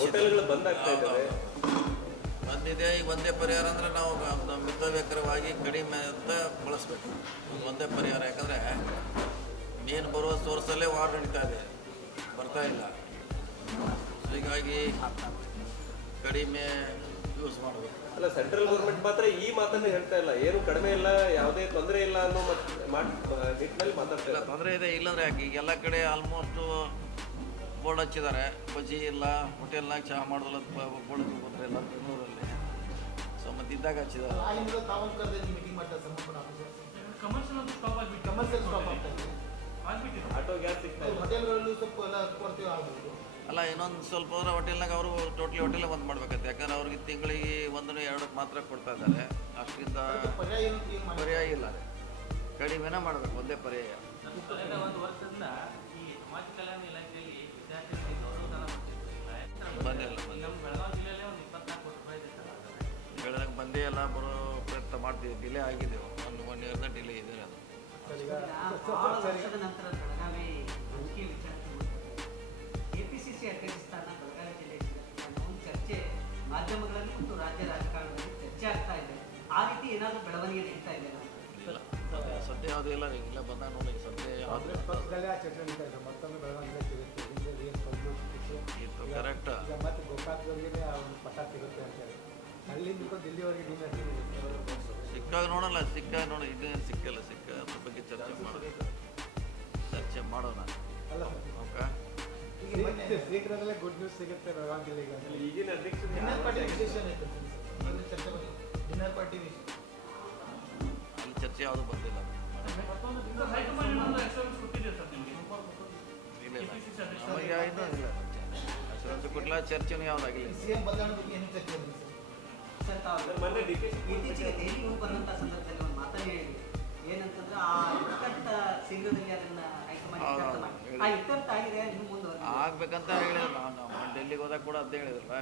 ಹೋಟೆಲ್ಗಳು ಬಂದ್ ಆಗ್ತಾ ಇದ್ದಾವೆ. ಬಂದಿದೆ. ಈಗ ಒಂದೇ ಪರಿಹಾರ ಅಂದರೆ ನಾವು ಮಿತವ್ಯಕರವಾಗಿ ಕಡಿಮೆ ಅಂತ ಬಳಸಬೇಕು. ಒಂದೇ ಪರಿಹಾರ, ಯಾಕಂದರೆ ಮೀನು ಬರುವ ಸೋರ್ಸಲ್ಲೇ ವಾರ ನಡೀತಾ ಇದೆ, ಬರ್ತಾ ಇಲ್ಲ. ಹೀಗಾಗಿ ಕಡಿಮೆ ಯೂಸ್ ಮಾಡಬೇಕು. ಅಲ್ಲ, ಸೆಂಟ್ರಲ್ ಗೌರ್ಮೆಂಟ್ ಮಾತ್ರ ಈ ಮಾತನ್ನು ಹೇಳ್ತಾ ಇಲ್ಲ, ಏನು ಕಡಿಮೆ ಇಲ್ಲ, ಯಾವುದೇ ತೊಂದರೆ ಇಲ್ಲ ಅನ್ನೋ ನಿಟ್ಟಿನಲ್ಲಿ ಮಾತಾಡ್ತಾ ಇಲ್ಲ. ತೊಂದರೆ ಇದೆ ಇಲ್ಲಾಂದರೆ ಯಾಕೆ? ಈಗ ಎಲ್ಲ ಕಡೆ ಆಲ್ಮೋಸ್ಟು ಬೋರ್ಡ್ ಹಚ್ಚಿದ್ದಾರೆ, ಬಜ್ಜಿ ಇಲ್ಲ, ಹೋಟೆಲ್ನಾಗ ಚಹಾ ಮಾಡೋದಿಲ್ಲ, ಬೋರ್ಡ್ ಕೂತ್ರೆ ಇಲ್ಲ ಬೆಂಗಳೂರಲ್ಲಿ. ಸೊ ಮತ್ತೆ ಇದ್ದಾಗ ಹಚ್ಚಿದ್ದಾರೆ. ಆಟೋ ಗ್ಯಾಸ್ ಸಿಗ್ತಾ ಇದೆ. ಅಲ್ಲ, ಇನ್ನೊಂದು ಸ್ವಲ್ಪ ಹೋದ್ರೆ ಹೋಟೆಲ್ನಾಗ ಅವರು ಟೋಟ್ಲಿ ಹೋಟೆಲ್ ಬಂದ್ ಮಾಡ್ಬೇಕಂತೆ. ಯಾಕಂದ್ರೆ ಅವ್ರಿಗೆ ತಿಂಗಳಿಗೆ 1-2 ಮಾತ್ರ ಕೊಡ್ತಾ ಇದ್ದಾರೆ. ಅಷ್ಟರಿಂದ ಪರ್ಯಾಯ ಇಲ್ಲ, ಕಡಿಮೆನೇ ಮಾಡಬೇಕು, ಒಂದೇ ಪರ್ಯಾಯ. ಒಂದು ವರ್ಷದಿಂದ ಈ ಸಮಾಜ ಕಲ್ಯಾಣ ಇಲಾಖೆಯಲ್ಲಿ ವಿದ್ಯಾರ್ಥಿಗಳಿಗೆ ಗೌರವಧನ ಬಂದಿಲ್ಲ. ನಮ್ಮ ಬೆಳಗಾವಿ ಜಿಲ್ಲೆಯಲ್ಲೇ ಒಂದು 24 ಕೋಟಿ ರೂಪಾಯಿ ಇದೆ ಸರ್. ಬೆಳೆದಾಗ ಬಂದೇ ಎಲ್ಲ ಬರೋ ಪ್ರಯತ್ನ ಮಾಡ್ತೀವಿ. ಡಿಲೇ ಆಗಿದೆ, ಒನ್ ಇಯರ್ದ ಡಿಲೇ ಇದೆ. ಅದು ವರ್ಷದ ನಂತರ ಬೆಳಗಾವಿ ರಾಜಕೀಯ ವಿಚಾರ ಕೆಪಿಸಿಸಿ ಅಧ್ಯಕ್ಷ ಸ್ಥಾನ ಬೆಳಗಾವಿ ಜಿಲ್ಲೆಗೆ ಒಂದು ಚರ್ಚೆ ಮಾಧ್ಯಮಗಳಲ್ಲಿ ಮತ್ತು ರಾಜ್ಯ ರಾಜಕಾರಣದಲ್ಲಿ ಚರ್ಚೆ ಆಗ್ತಾ ಇದೆ. ಆ ರೀತಿ ಏನಾದರೂ ಬೆಳವಣಿಗೆ ನಡೀತಾ ಇದೆ? ಇಲ್ಲ, ಸದ್ಯ ಯಾವುದೂ ಇಲ್ಲ. ಇಲ್ಲ ಬಂದಾಗ ನೋಡಿ, ಸದ್ಯ ಯಾವುದು ಮತ್ತೊಮ್ಮೆ ಬೆಳಗಾವಿ ಇತ್ತು. ಕರೆಕ್ಟ್. ಮತ್ತೆ ಗೋಕಾಕ್ದವ್ರಿಗೆ ಒಂದು ಪಟ್ಟ ಸಿಗುತ್ತೆ ಅಂತ ಹೇಳಿ ಅಲ್ಲಿಂದ ದಿಲ್ಲಿವರೆಗೆ ಸಿಕ್ಕಾಗ ನೋಡೋಣ, ಇದೇನು ಸಿಕ್ಕಲ್ಲ. ಅದ್ರ ಬಗ್ಗೆ ಚರ್ಚೆ ಮಾಡೋಣ. ಅಲ್ಲ ಓಕೆ, ಶೀಘ್ರದಲ್ಲೇ ಗುಡ್ ನ್ಯೂಸ್ ಸಿಗುತ್ತೆ ಬೆಳಗಾವಿ ಜಿಲ್ಲೆಗೆ. ಈಗಿನ ಅಧ್ಯಕ್ಷರು ಅಲ್ಲಿ ಚರ್ಚೆ ಯಾವುದು ಬಂದಿಲ್ಲ. ಇಲ್ಲ, ಇನ್ನೂ ಇಲ್ಲ. ಅಶ್ವರಾಜ್ ಕೊಟ್ಲ ಚರ್ಚೆನೂ ಯಾವುದಾಗಿಲ್ಲ. ಸರ್, ತಾವು ಮೊನ್ನೆ DK ಇತ್ತೀಚೆಗೆ ದೆಹಲಿ ಹೋಗಿ ಬರುವಂಥ ಸಂದರ್ಭದಲ್ಲಿ ಒಂದು ಮಾತನ್ನು ಹೇಳಿದ್ವಿ. ಏನಂತಂದ್ರೆ ಆ ಇಕ್ಕಟ್ಟ ಶೀಘ್ರದಲ್ಲಿ ಅದನ್ನ ಹೈಕಮಾಂಡ್ ಇತ್ಯರ್ಥ ಮಾಡಿ. ಆ ಇತ್ಯರ್ಥ ಆಗಿದೆ, ಇನ್ನು ಮುಂದುವರೆದ ಆಗ್ಬೇಕಂತ ಹೇಳಿದ್ರು. ನಾವು ಡೆಲ್ಲಿಗೆ ಹೋದಾಗ ಕೂಡ ಅದೇ ಹೇಳಿದ್ರಲ್ಲ,